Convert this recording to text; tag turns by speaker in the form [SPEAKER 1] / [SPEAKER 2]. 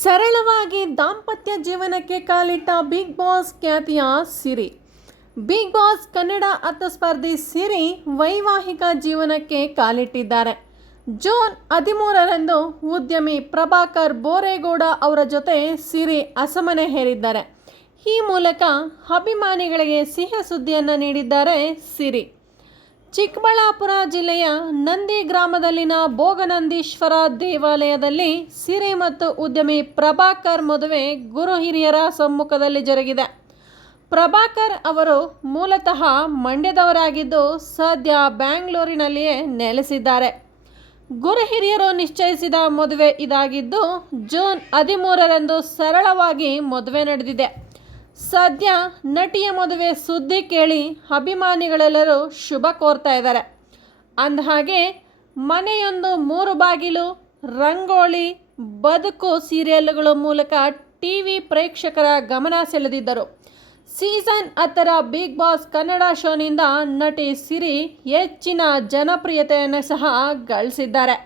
[SPEAKER 1] ಸರಳವಾಗಿ ದಾಂಪತ್ಯ ಜೀವನಕ್ಕೆ ಕಾಲಿಟ್ಟ ಬಿಗ್ ಬಾಸ್ ಖ್ಯಾತಿಯ ಸಿರಿ. ಬಿಗ್ ಬಾಸ್ ಕನ್ನಡ ಅತ್ತ ಸ್ಪರ್ಧಿ ಸಿರಿ ವೈವಾಹಿಕ ಜೀವನಕ್ಕೆ ಕಾಲಿಟ್ಟಿದ್ದಾರೆ. ಜೂನ್ ಹದಿಮೂರರಂದು ಉದ್ಯಮಿ ಪ್ರಭಾಕರ್ ಬೋರೇಗೌಡ ಅವರ ಜೊತೆ ಸಿರಿ ಅಸಮನೆ ಹೇರಿದ್ದಾರೆ. ಈ ಮೂಲಕ ಅಭಿಮಾನಿಗಳಿಗೆ ಸಿಹಿ ಸುದ್ದಿಯನ್ನು ನೀಡಿದ್ದಾರೆ ಸಿರಿ. ಚಿಕ್ಕಬಳ್ಳಾಪುರ ಜಿಲ್ಲೆಯ ನಂದಿ ಗ್ರಾಮದಲ್ಲಿನ ಭೋಗನಂದೀಶ್ವರ ದೇವಾಲಯದಲ್ಲಿ ಸಿರಿ ಮತ್ತು ಉದ್ಯಮಿ ಪ್ರಭಾಕರ್ ಮದುವೆ ಗುರು ಹಿರಿಯರ ಸಮ್ಮುಖದಲ್ಲಿ ಜರುಗಿದೆ. ಪ್ರಭಾಕರ್ ಅವರು ಮೂಲತಃ ಮಂಡ್ಯದವರಾಗಿದ್ದು ಸದ್ಯ ಬ್ಯಾಂಗ್ಳೂರಿನಲ್ಲಿಯೇ ನೆಲೆಸಿದ್ದಾರೆ. ಗುರು ಹಿರಿಯರು ನಿಶ್ಚಯಿಸಿದ ಮದುವೆ ಇದಾಗಿದ್ದು ಜೂನ್ ಹದಿಮೂರರಂದು ಸರಳವಾಗಿ ಮದುವೆ ನಡೆದಿದೆ. ಸದ್ಯ ನಟಿಯ ಮದುವೆ ಸುದ್ದಿ ಕೇಳಿ ಅಭಿಮಾನಿಗಳೆಲ್ಲರೂ ಶುಭ ಕೋರ್ತಾ ಇದ್ದಾರೆ. ಅಂದಹಾಗೆ, ಮನೆಯೊಂದು ಮೂರು ಬಾಗಿಲು ರಂಗೋಳಿ ಬದುಕು ಸೀರಿಯಲ್ಗಳ ಮೂಲಕ ಟಿ ವಿ ಪ್ರೇಕ್ಷಕರ ಗಮನ ಸೆಳೆದಿದ್ದರು. ಸೀಸನ್ ಹತ್ತರ ಬಿಗ್ ಬಾಸ್ ಕನ್ನಡ ಶೋನಿಂದ ನಟಿ ಸಿರಿ ಹೆಚ್ಚಿನ ಜನಪ್ರಿಯತೆಯನ್ನು ಸಹ ಗಳಿಸಿದ್ದಾರೆ.